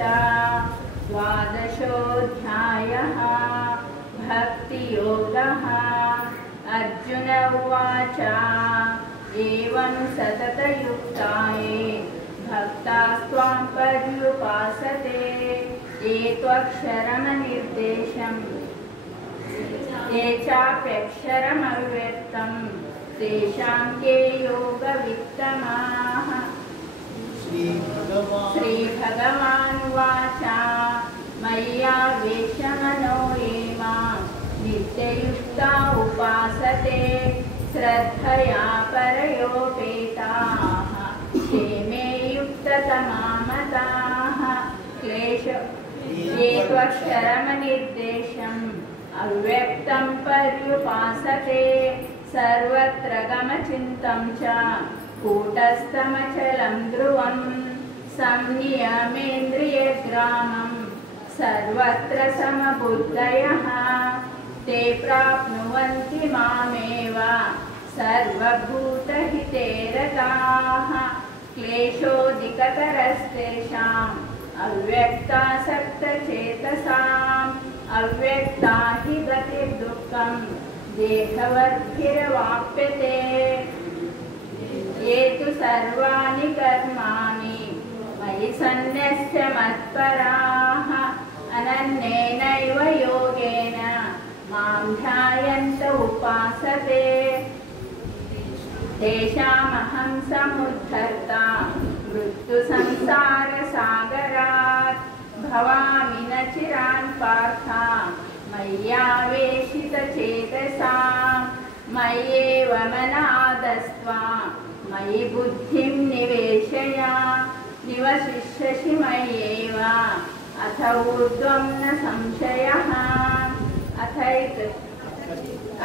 गीता द्वादशोऽध्यायः भक्तियोगः। अर्जुन उवाच एवं सततयुक्ताये भक्तास्त्वां पर्युपासते ये त्वक्षरमनिर्देशम् ये चाप्यक्षरमव्यक्तं तेषां के योगवित्तमाः। श्रीभगवानुवाच मय्यावेशमनो ये मां नित्ययुक्ता उपासते श्रद्धया परयोपेताः ते मे युक्ततमा मताः। क्लेश ये त्वक्षरमनिर्देशम् अव्यक्तं पर्युपासते सर्वत्र गमचिन्तं च कूटस्थमचलं ध्रुवं संनियमेन्द्रियग्रामं सर्वत्र समबुद्धयः ते प्राप्नुवन्ति मामेव सर्वभूतहिते रताः। क्लेशोऽधिकतरस्तेषाम् अव्यक्तासक्तचेतसाम् अव्यक्ता हि गतिर्दुःखं देहवद्भिरवाप्यते। ये तु सर्वाणि कर्माणि मयि सन्न्यस्य मत्पराः अनन्येनैव योगेन मां ध्यायन्त उपासते तेषामहं समुद्धर्ता मृत्युसंसारसागरात् भवामि न चिरान् पार्थ मय्यावेशितचेतसां मय्येव मनादस्त्व मयि बुद्धिं निवेशय निवशिष्यसि मय्येव अथ ऊर्ध्वं न संशयः।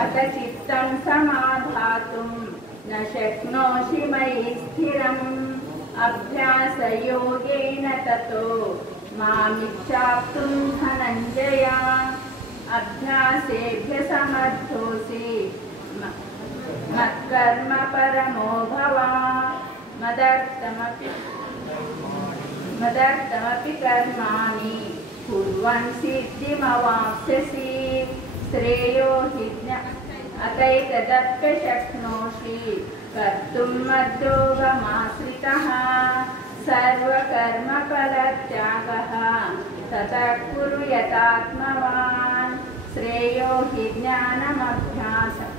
अथ चित्तं समाधातुं न शक्नोषि मयि स्थिरम् अभ्यासयोगेन ततो मामिच्छाप्तुं धनञ्जय। अभ्यासेभ्य समर्थोऽसि मत्कर्म परमो भव मदर्थमपि कर्माणि कुर्वन् सिद्धिमवाप्स्यसि श्रेयो हि अतैतदप्य शक्नोषि कर्तुं मद्योगमाश्रितः सर्वकर्मफलत्यागः ततः कुरु यतात्मवान्। श्रेयो हि ज्ञानमभ्यासात्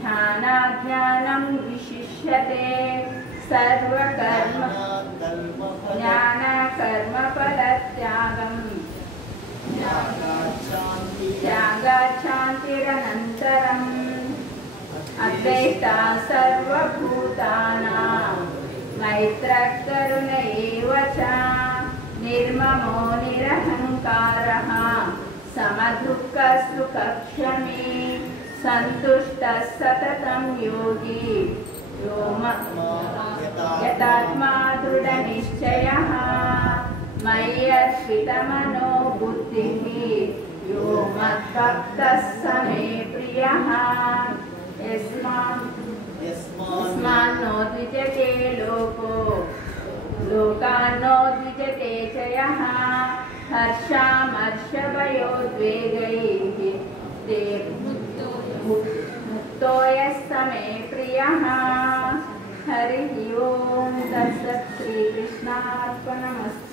ध्यानाज्ञानं विशिष्यते ज्ञानकर्मफलत्यागम् त्यागाच्छान्तिरनन्तरम् अद्वैता सर्वभूतानां मैत्रः करुण एव च निर्ममो निरहङ्कारः समदुःखसुखक्षमी सन्तुष्टः सततं योगी यतात्मा दृढनिश्चयः मय्यर्पितमनो बुद्धिः यो मद्भक्तः स मे प्रियः। यस्मान्नो द्विजते लोकान्नो द्विजते च यः हर्षामर्षभयोद्वेगैः ते मुक्तो यः स मे प्रियः। हरिः ओं तत्सत्। श्रीकृष्णार्पणमस्तु।